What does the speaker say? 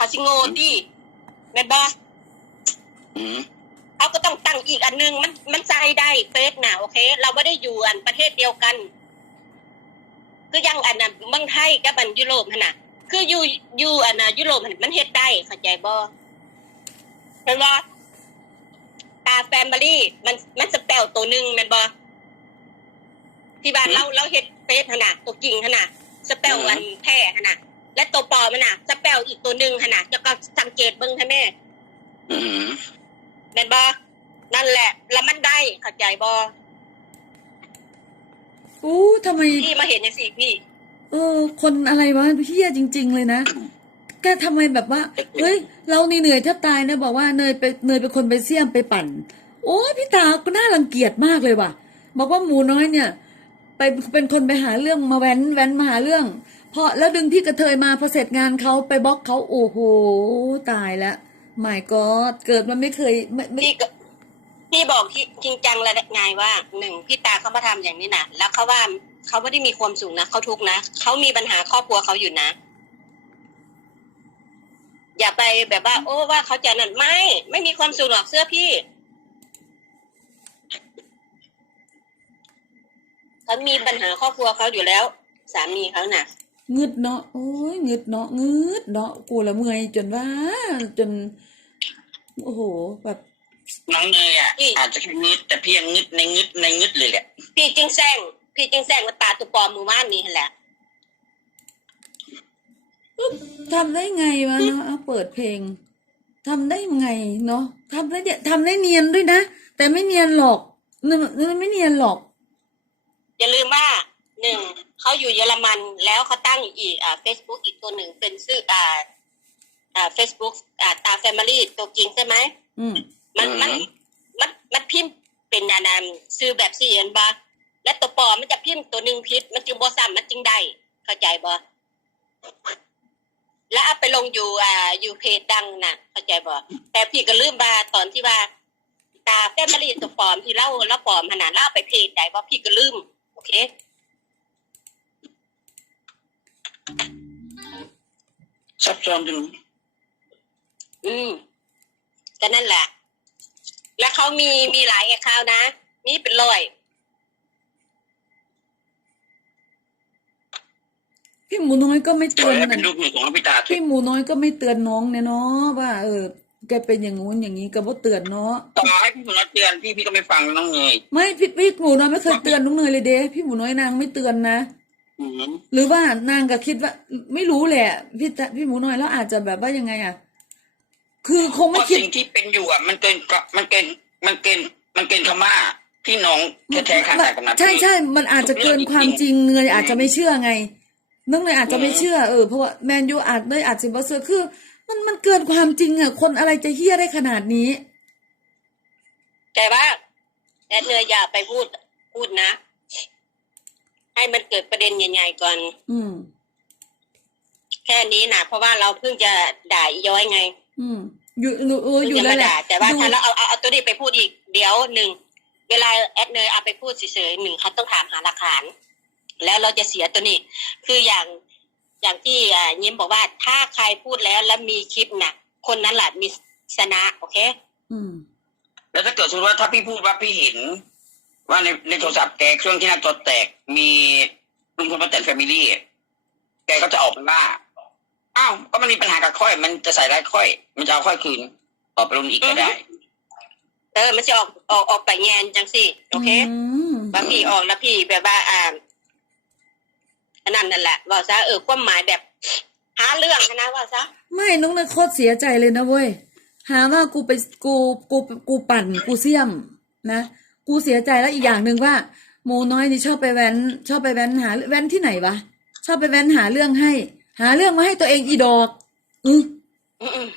เขาสิโง่ดิแม่นบ่อืมเขาก็ต้องตั้งอีกอันหนึงมันมันใจได้เฟซน่ะโอเค เราไม่ได้อยู่อันประเทศเดียวกันก็ยังอันน่ะเมืองไทยกับอันยุโรปหั่นน่ะ คืออยู่อยู่อันน่ะยุโรปหั่นมันเฮ็ดได้เข้าใจบ่เห็นบ่ตาแฟมิลี่มันมันสเปลตัวหนึงแม่นบ่ที่บ้านเราเราเฮ็ดเฟซหั่นน่ะตัวจริงหั่นน่ะสเปลอันแท้หั่นน่ะ และตัวปลอมมันน่ะสเปลอีกตัวหนึงหั่นน่ะจะก็สังเกตเบิ่งให้แม่อืมแม่นบ่นั่นแหละ แล้วมันได้เข้าใจบ่อู้ทำไมพี่มาเห็นจังซี่พี่ เออ คนอะไรวะเฮี้ยจริง ๆ เลยนะแกทำไมแบบว่า เฮ้ย เรานี่เหนื่อยแทบตายนะ บอกว่าเนยไปเนยเป็นคนไปเสี่ยมไปปั่น โอ้ยพี่ตาก็น่ารังเกียจมากเลยว่ะ บอกว่าหมูน้อยเนี่ย ไปเป็นคนไปหาเรื่องมาแว้นแว้นมาหาเรื่อง พอแล้วดึงพี่กระเทยมาพอเสร็จงานเขาไปบล็อกเขาโอ้โหตายแล้วไม่ก็เกิดมันไม่เคยไม่ไม่พี่ก็พี่บอกที่จริงจังแล้วไงว่าหนึ่งพี่ตาเขามาทำอย่างนี้นะแล้วเขาว่าเขาไม่ได้มีความสุขนะเขาทุกข์นะเขามีปัญหาครอบครัวเขาอยู่นะ อย่าไปแบบว่า โอ้ว่าเขาจะนั่นไม่ไม่มีความสุขหรอกเสื้อพี่เขามีปัญหาครอบครัวเขาอยู่แล้ว สามีเขาน่ะ งึดเนาะโอ้ยงึดเนาะงึดเนาะกูละเมื่อยจนว่า จน โอ้โหแบบน้องเนยอะอืมอาจจะแค่งึดแต่พี่ยังงึดในงึดในงึดเลยแหละพี่จึงแซงพี่จึงแซงว่าตาตัวปลอมมือว่านนี่แหละทำได้ไงวะเนาะเอาเปิดเพลงทำได้ไงเนาะทำได้เนี่ยทำได้เนียนด้วยนะ แต่ไม่เนียนหรอกนี่มันไม่เนียนหรอก อย่าลืมว่า หนึ่งเขาอยู่เยอรมันแล้วเขาตั้งอีกอ่าเฟซบุ๊กอีกตัวหนึ่งเป็นชื่ออ่าอ่าเฟซบุ๊กอ่าตาแฟมิลี่ตัวจริงใช่ไหมอืมมันมันมันมันพิมพ์เป็นอันนั้นซื้อแบบสี่เห็นบ่และตัวปลอมมันจะพิมพ์ตัวหนึ่งพิษมันจึงบ่ซ้ำมันจึงได้เข้าใจบ่แล้วเอาไปลงอยู่อ่าอยู่เพจดังน่ะ เข้าใจบ่แต่พี่ก็ลืมว่าตอนที่ว่า ตาแฟมิลี่ตัวปลอมที่เล่าเล่าปลอมขนาดเล่าไปเพจใดว่าพี่ก็ลืม โอเค ซับซ้อนจนอืมก็นั่นแหละ แล้วเขามีมีหลายแอคเคาท์นะมีเป็นร้อยพี่หมูน้อยก็ไม่ปเตืล่ออยนให้นะเป็นลูกมือของพี่ตาเถพี่อะหมูน้อยก็ไม่เตือนน้องเนี่ยเนาะว่าเออแกเป็นอย่างงู้นอย่างนี้ก็บ่เตือนเนาะต่อให้พี่คนนั้นเตือนพี่พี่ก็ไม่ฟังน้องเนยไม่พี่พี่หมูน้อยไม่เคยเตือนน้องเนยเลยเด้พี่หมูน้อยนางไม่เตือนนะอืม หรือว่านางก็คิดว่า ไม่รู้แหละพี่ตาพี่หมูน้อยแล้วอาจจะแบบว่ายังไงอะ คือคงเพไม่ราะคิดสิ่งที่เป็นอยู่อะ มันเกินกะมันเกินมันเกินมันเกินคำว่าที่น้องแท้ๆขาดใจกันนะใช่พี่ใช่มันอาจจะเกินความจริงเนยอาจจะไม่เชื่อไงน้องเนยอาจจะไม่เชื่อเออเพราะว่าแมนยูอาจเนยอาจจะบ่เชื่อคือ มันมันเกินความจริงอะ คนอะไรจะเฮี้ยได้ขนาดนี้แต่ว่าแอดเนยอย่าไปพูดพูดนะ ให้มันเกิดประเด็นใหญ่ๆก่อน อืม แค่นี้นะเพราะว่าเราเพิ่งจะด่าอีย้อยไง อืม อยู่อยู่เออเพิ่งอยู่จะแล้วมาแหละด่าแต่ว่าอยู่ถ้าเราเอาเอาเอาตัวนี้ไปพูดอีกเดี๋ยวหนึ่งเวลาแอดเนยเอาไปพูดเฉยๆหนึ่งเขาต้องถามหาหลักฐาน แล้วเราจะเสียตัวนี้ คืออย่างอย่างที่อ่ายิ้มบอกว่าถ้าใครพูดแล้วแล้วมีคลิปน่ะ คนนั้นแหละมีชนะ โอเค อืม แล้วถ้าเกิดสมมติว่าถ้าพี่พูดว่าพี่เห็น ว่าในในโทรศัพท์แกเครื่องที่หน้าจอแตกมีลุงพลป้าแตนแฟมิลี่แกก็จะออกไปว่าอ้าวก็มันมีปัญหากับค่อย มันจะใส่ได้ายค่อย มันจะเอาค่อยคืนออกไปลงอีกก็ได้ เออมันจะออกออกออกไปแงนจังสิโอเคอืมบางพี่ออกแล้วพี่แบบว่าอ่าอันนั้นนั่นแหละว่าซะเออความหมายแบบ หาเรื่องนะว่าซะไม่น้องเนยโคตรเสียใจเลยนะเว้ยหาว่ากูไปกูกูกูปั่นกูเสี่ยมนะ กูเสียใจแล้วอีกอย่างหนึ่งว่าหมูน้อยนี่ชอบไปแว้น ชอบไปแว้นหาแว้นที่ไหนวะชอบไปแว้นหาเรื่องให้ หาเรื่องมาให้ตัวเองอีดอกอืออืม